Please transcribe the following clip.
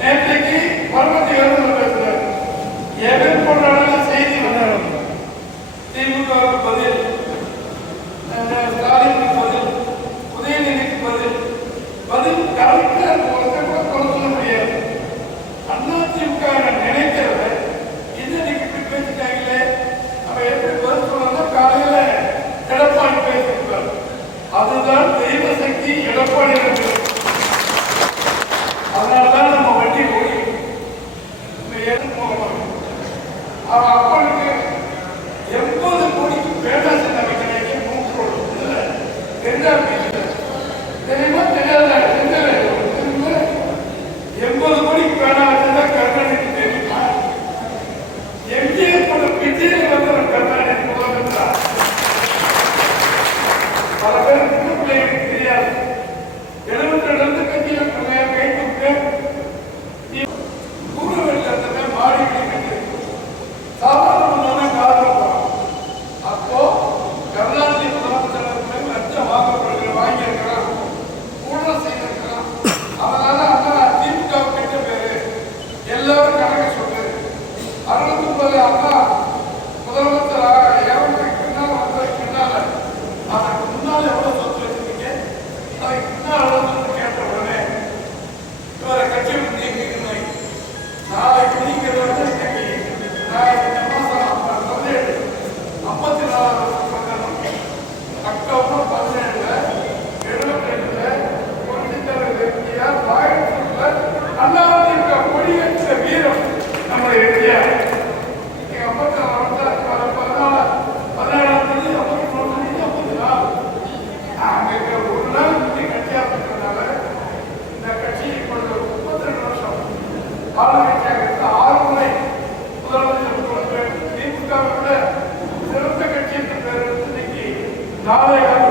நேற்றைக்கு பருவத்தை எழுந்து பேசுகிறார் எவன் போன்றாலும் செய்தி வந்தார் திமுக பதில் அஹ், ஸ்டாலினுக்கு பதில் உதயநிதிக்கு பதில் பதில் கரெக்டா ஒருத்தர் கூட குறை சொல்ல முடியாது. அதிமுக நினைக்கிறத இன்னைக்கு இப்படி பேசிட்டாங்களே அவன் எப்படி பதில் சொல்லணும் காலையில எடப்பாடி பேசியிருப்பார். அதுதான் தெய்வ சக்தி எடப்பாடி இருக்கிறது அதனாலதான் அவன் அப்பனுக்கு எண்பது கோடிக்கு பேட்டா சின்ன வைக்கிறாங்க மூன்று கோடி இல்ல தெரியுமா? தெரியாத? எண்பது கோடிக்கு பேட்டா வச்சிருந்தா கருணாநிதி தெரியுமா? எம்ஜிஆர் போல விஜய் வந்து கருணாநிதி முதலமைச்சர் பல பேர் சின்ன பிள்ளைகளுக்கு தெரியாது. எழுபத்தி ரெண்டு கட்சியில கை No. Aleluia.